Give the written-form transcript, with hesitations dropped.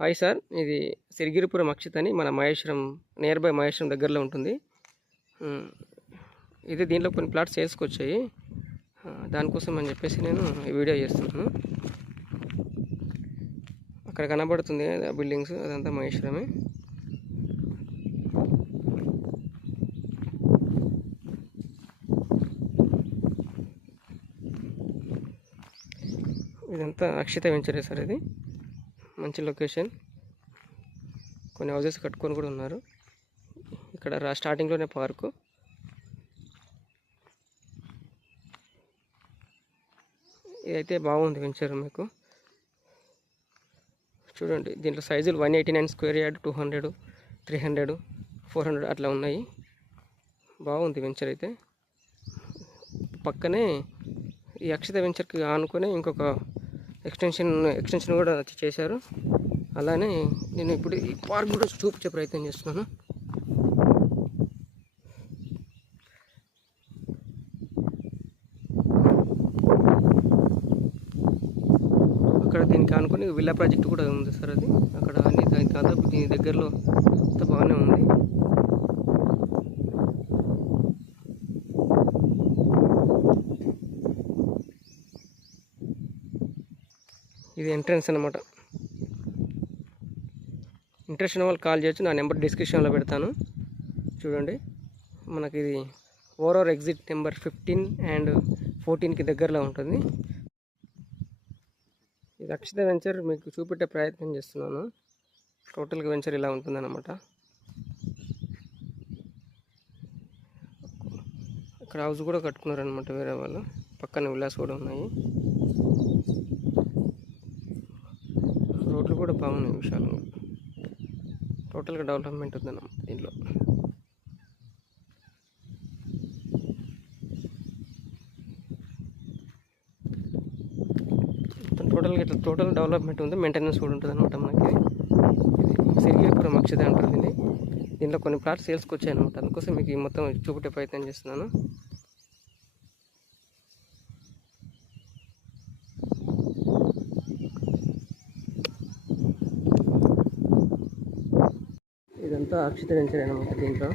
Hi sir, ఇది సిరిగిరిపురం అక్షిత్ అని మన మహేశ్వరం నియర్ బై మహేశ్వరం దగ్గరలో ఉంటుంది. ఇది దీంట్లో కొన్ని ప్లాట్స్ చేసుకొచ్చాయి. దానికోసం అని చెప్పేసి నేను ఈ వీడియో చేస్తున్నాను. అక్కడ కనబడుతుంది బిల్డింగ్స్, అదంతా మహేశ్వరమే. ఇదంతా అక్షిత వెంచరే సార్. ఇది మంచి లొకేషన్, కొన్ని హౌజెస్ కట్టుకొని కూడా ఉన్నారు. ఇక్కడ స్టార్టింగ్లోనే పార్కు. ఇదైతే బాగుంది వెంచర్. మీకు చూడండి, దీంట్లో సైజులు 189 స్క్వేర్ యార్డ్, 200, 300, 400 అట్లా ఉన్నాయి. బాగుంది వెంచర్ అయితే. పక్కనే ఈ అక్షిత వెంచర్కి ఆనుకొని ఇంకొక ఎక్స్టెన్షన్ కూడా చేశారు. అలానే నేను ఇప్పుడు ఈ పార్క్ కూడా చూపించే ప్రయత్నం చేస్తున్నాను. అక్కడ దీనికి ఆనుకొని విల్లా ప్రాజెక్ట్ కూడా ఉంది సార్. అది అక్కడ అన్ని దాదాపు దీని దగ్గరలో అంతా బాగానే ఉంది. ఇది ఎంట్రన్స్ అన్నమాట. ఇంట్రెస్ట్ ఉన్న వాళ్ళు కాల్ చేయొచ్చు. నా నెంబర్ డిస్క్రిప్షన్లో పెడతాను. చూడండి, మనకి ఇది ఓవరాల్ ఎగ్జిట్ నెంబర్ 15 అండ్ 14కి దగ్గరలో ఉంటుంది. ఇది అక్షిత వెంచర్ మీకు చూపెట్టే ప్రయత్నం చేస్తున్నాను. టోటల్గా వెంచర్ ఇలా ఉంటుందన్నమాట. ఇక్కడ హౌస్ కూడా కట్టుకున్నారనమాట వేరే వాళ్ళు. పక్కన విల్లాస్ కూడా ఉన్నాయి. రోడ్లు కూడా బాగున్నాయి విశాలంగా. టోటల్గా డెవలప్మెంట్ ఉందన్నమాట దీంట్లో. టోటల్గా ఇట్లా టోటల్ డెవలప్మెంట్ ఉంది, మెయింటెనెన్స్ కూడా ఉంటుంది అనమాట. మనకి ఇది సిరిగిరిపురం అక్షిత అంటారు దీన్ని. దీంట్లో కొన్ని ప్లాట్స్ సేల్స్కి వచ్చాయి అనమాట. అందుకోసం మీకు ఈ మొత్తం చూపెట్టే ప్రయత్నం చేస్తున్నాను. ఇదంతా అక్షిత వెంచర్ అనమాట. దీంట్లో